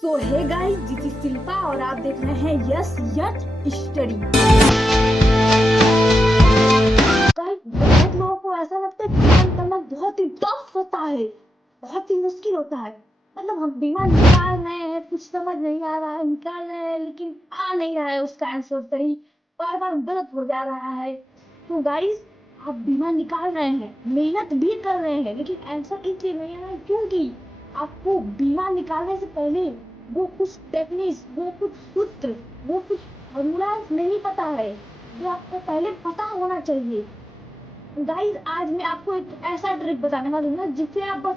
So hey guys, this is Shilpa और आप देख रहे हैं यस यट स्टडी। गाइस, बहुत लोगों को ऐसा लगता है कि बीमा निकालना बहुत ही टफ होता है, बहुत ही मुश्किल होता है। मतलब हम बीमा निकाल रहे हैं, कुछ समझ नहीं आ रहा है, निकाल रहे हैं लेकिन आ नहीं रहा है उसका आंसर सही, बार बार गलत हो जा रहा है। तो गाइस, आप बीमा निकाल रहे हैं, मेहनत भी कर रहे हैं, लेकिन आंसर इसलिए नहीं आ रहा है क्योंकि आपको बीमा निकालने से पहले वो कुछ टेक्निक्स, वो कुछ सूत्र, वो कुछ फॉर्मूलाज नहीं पता है जो आपको पहले पता होना चाहिए। गाइस, आज मैं आपको एक ऐसा ट्रिक बताने वाली हूँ ना, जिससे आप बस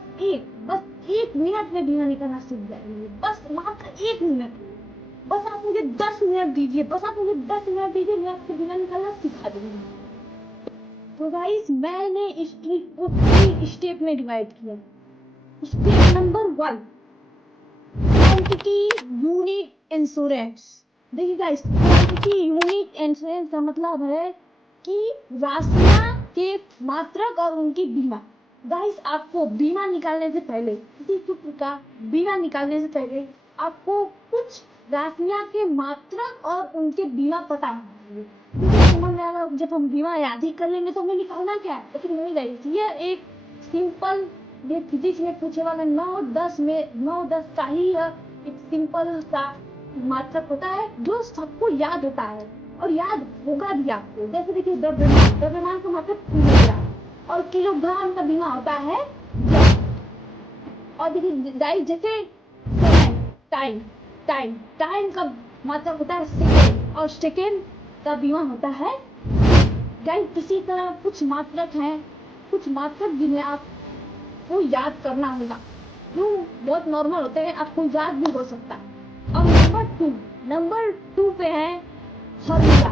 एक मिनट में बीमा निकालना सीख जाएंगे। बस मात्र एक मिनट। बस आप मुझे 10 मिनट दीजिए, बस आप मुझे 10 मिनट दीजिए, मैं आपको बीमा निकालना सिखा दूंगी। तो गाइस, मैंने इस ट्रिक को 3 स्टेप में डिवाइड किया। Step number 1, quantity unit insurance. देखिए गाइस, क्वांटिटी यूनिट इंश्योरेंस का मतलब है कि राशियां के मात्रक और उनकी बीमा। गाइस, आपको बीमा निकालने से पहले, किसी सूत्र का बीमा निकालने से पहले आपको कुछ राशियां के मात्रक और उनके बीमा पता होंगे। समझ में आ रहा है? जब हम बीमा याद ही कर लेंगे तो हमें निकालना क्या है। लेकिन नहीं गाइस, ये एक सिंपल, ये फिजिक्स में पूछे वाला 9-10 का ही एक सिंपल सा मात्रक होता है जो सबको याद होता है और याद होगा भी आपको। जैसे देखिए, द्रव्यमान का मतलब किलोग्राम, और किलोग्राम का बीमा होता है जल। और देखिए गाइस, जैसे समय, टाइम का मतलब होता है सेकेंड, और सेकेंड का बीमा होता है। गाइस, इसी तरह कुछ मात्रक हैं, कुछ मात्रक जिन्हें आपको याद करना होगा, जो बहुत नॉर्मल होते हैं, आपको याद भी हो सकता है। और नंबर टू पे है फॉर्मूला।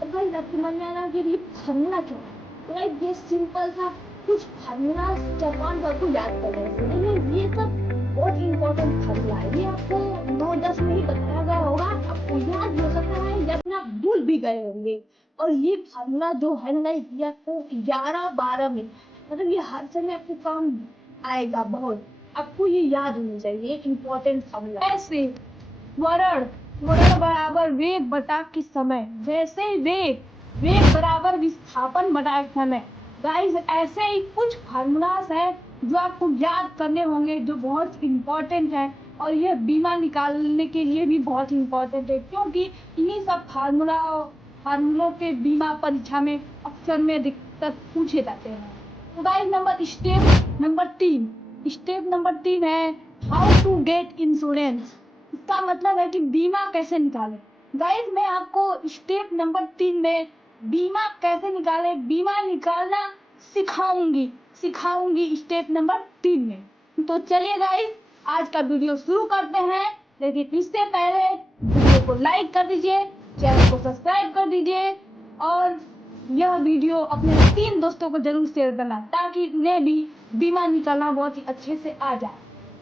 तो गाइस, आपके मन में आ रहा है कि ये फॉर्मूला क्या है? तो गाइस, ये सिंपल सा कुछ फॉर्मूला 4-5 बार को याद कर रहे हैं। ये सब बहुत इंपॉर्टेंट फॉर्मूला है। ये आपको 9-10 में ही बताया गया होगा, आपको याद भी हो सकता है या फिर आप भूल भी गए होंगे। और ये फॉर्मूला जो है ना, ये आपको 11-12 में, मतलब ये हर समय आपको काम आएगा बहुत। आपको ये याद होनी चाहिए, इम्पोर्टेंट फॉर्मूला। ऐसे त्वरण बराबर वेग बटा कि समय, जैसे वेग बराबर विस्थापन बटा समय। गाइस, ऐसे ही कुछ फार्मूलास है जो आपको याद करने होंगे, जो बहुत इम्पोर्टेंट है। और ये बीमा निकालने के लिए भी बहुत इम्पोर्टेंट है, क्योंकि इन्हीं सब फार्मूलों के बीमा परीक्षा में अक्सर में दिक्कत पूछे जाते हैं। तो गाइस, स्टेप नंबर 3 है हाउ टू गेट इंश्योरेंस। इसका मतलब है कि बीमा कैसे निकालें। गाइस, मैं आपको स्टेप नंबर 3 में बीमा कैसे निकाले, बीमा निकालना सिखाऊंगी स्टेप नंबर 3 में। तो चलिए गाइस, आज का वीडियो शुरू करते हैं। लेकिन इससे पहले वीडियो को लाइक कर दीजिए, चैनल को सब्सक्राइब कर दीजिए, और यह वीडियो अपने 3 दोस्तों को जरूर शेयर करना, ताकि उन्हें भी बीमा निकालना बहुत ही अच्छे से आ जाए।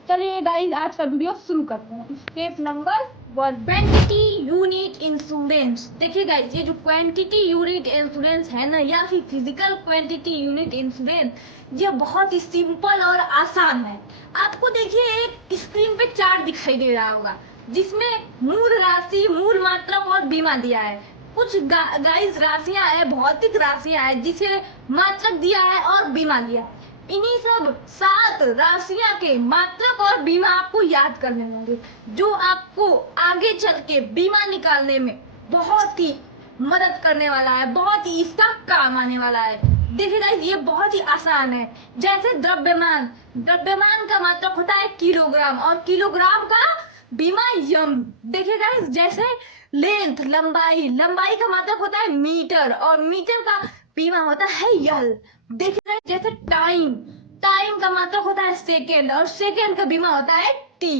चलिए गाइस, आज का वीडियो शुरू करते हैं। Step number 1, quantity unit insurance. देखिए गाइस, ये जो क्वांटिटी यूनिट इंश्योरेंस है ना, या फिर फिजिकल क्वांटिटी यूनिट इंश्योरेंस, ये बहुत ही सिंपल और आसान है। आपको देखिए एक स्क्रीन पे चार्ट दिखाई दे रहा होगा, जिसमें मूल राशि, मूल मात्रक और बीमा दिया है। कुछ गाइस राशियां है, भौतिक राशियां है, जिसे मात्रक दिया है और बीमा दिया है। इन्हीं सब 7 राशियां के मात्रक और बीमा आपको याद करने होंगे, जो आपको आगे चल के बीमा निकालने में बहुत ही मदद करने वाला है, बहुत ही इसका काम आने वाला है। देखिए गाइस, ये बहुत ही आसान है। जैसे द्रव्यमान का मात्रक होता है किलोग्राम, और किलोग्राम का बीमा यम। देखिए गाइस, जैसे लंबाई का मात्रक होता है मीटर, और मीटर का बीमा होता है यल। देखिए जैसे टाइम का मात्रक होता है सेकेंड, और सेकेंड का बीमा होता है टी।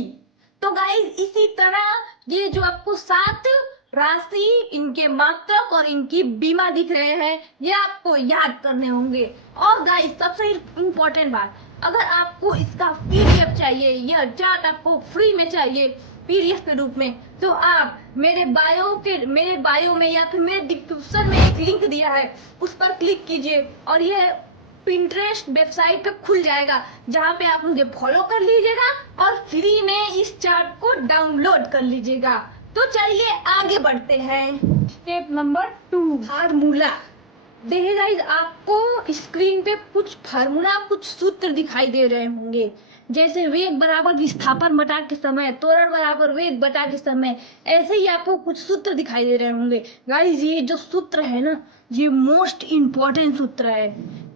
तो गाइस, इसी तरह ये जो आपको 7 राशि, इनके मात्रक और इनकी बीमा दिख रहे हैं, ये आपको याद करने होंगे। और गाइस, सबसे इम्पोर्टेंट बात, अगर आपको इसका पीडीएफ चाहिए, यह चार्ट आपको फ्री में चाहिए पीडीएफ के रूप में, तो आप मेरे बायो में या फिर मेरे डिस्क्रिप्शन में एक लिंक दिया है, उस पर क्लिक कीजिए और यह पिंटरेस्ट वेबसाइट पे खुल जाएगा, जहाँ पे आप मुझे फॉलो कर लीजिएगा और फ्री में इस चार्ट को डाउनलोड कर लीजिएगा। तो चलिए आगे बढ़ते हैं। Step number 2, formula. देखिए गाइस, आपको स्क्रीन पे कुछ फार्मूला, कुछ सूत्र दिखाई दे रहे होंगे, जैसे वेग बराबर विस्थापन बटा के समय, त्वरण बराबर वेग बटा के समय। ऐसे ही आपको कुछ सूत्र दिखाई दे रहे होंगे। गाइस, ये जो सूत्र है ना, ये मोस्ट इम्पोर्टेंट सूत्र है,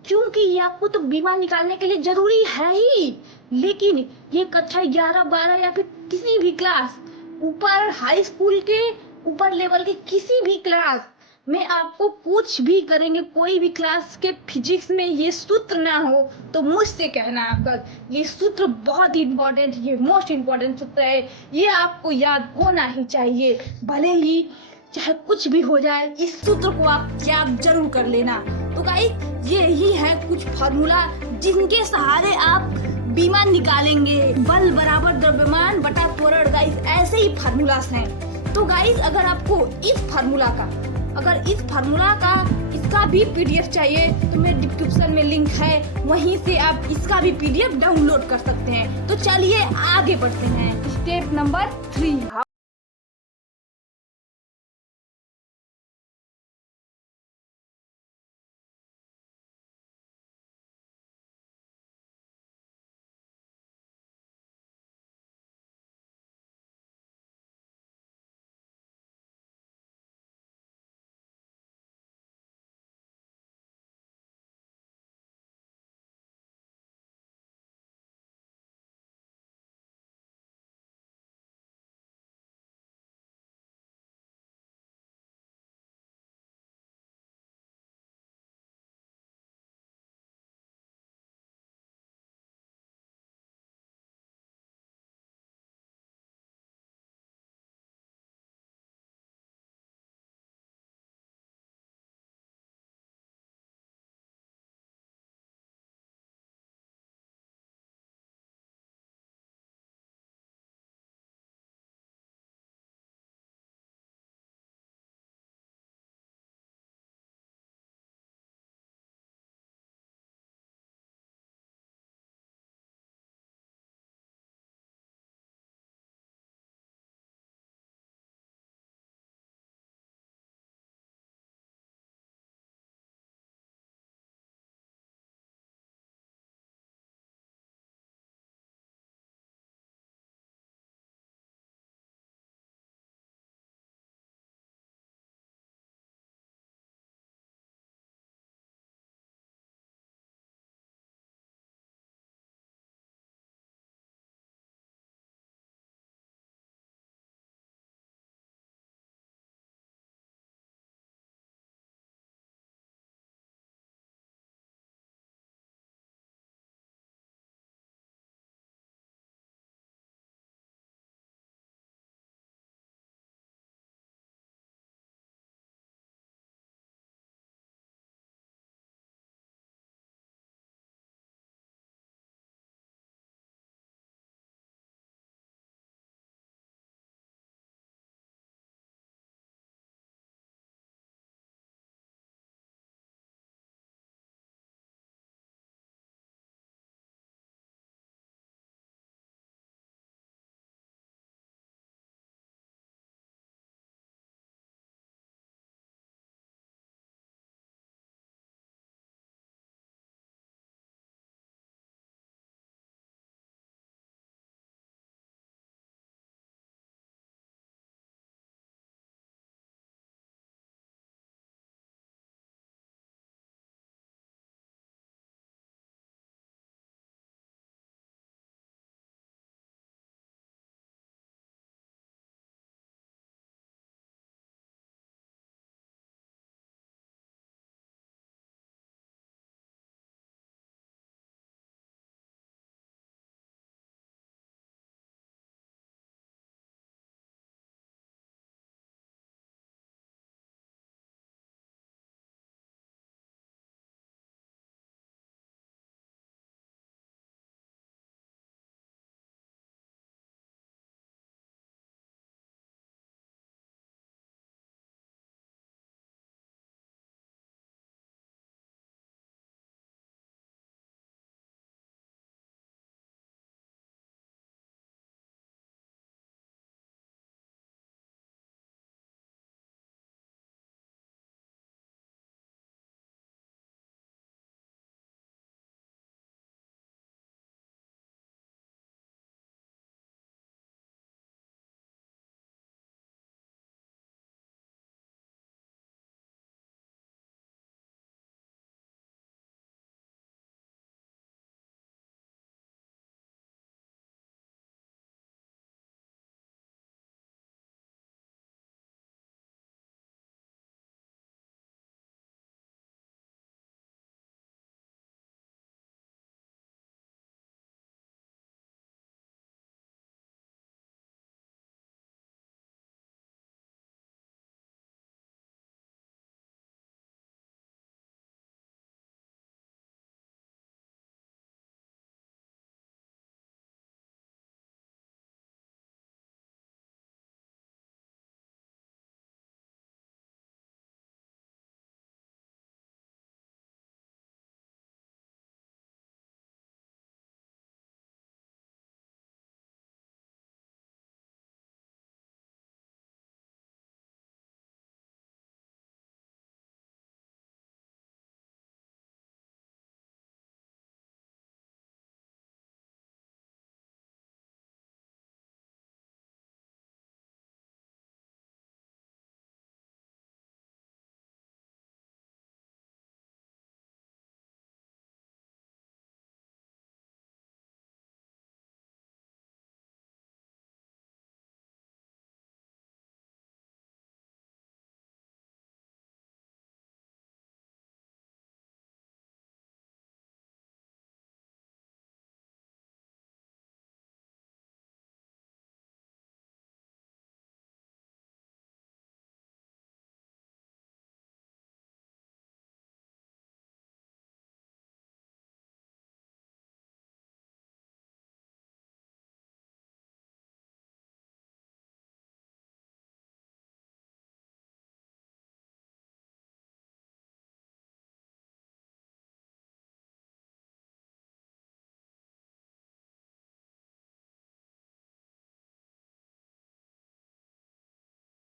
क्योंकि ये आपको तो बीमा निकालने के लिए जरूरी है ही, लेकिन ये कक्षा 11-12 या फिर किसी भी क्लास, ऊपर हाई स्कूल के ऊपर लेवल के किसी भी क्लास में आपको कुछ भी करेंगे, कोई भी क्लास के फिजिक्स में ये सूत्र ना हो तो मुझसे कहना आपका, ये सूत्र बहुत इंपॉर्टेंट, ये मोस्ट इम्पोर्टेंट सूत्र है, ये आपको याद होना ही चाहिए। भले ही चाहे कुछ भी हो जाए, इस सूत्र को आप याद जरूर कर लेना। तो गाइस, ये ही है कुछ फार्मूला जिनके सहारे आप बीमा निकालेंगे। बल बराबर द्रव्यमान बटा त्वरण, गाइस ऐसे ही फार्मूलास हैं। तो गाइस, अगर आपको इस फार्मूला का इसका भी पीडीएफ चाहिए तो मेरे डिस्क्रिप्शन में लिंक है, वहीं से आप इसका भी पीडीएफ डाउनलोड कर सकते हैं। तो चलिए आगे बढ़ते हैं। Step number 3।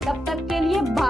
तब तक के लिए बाय।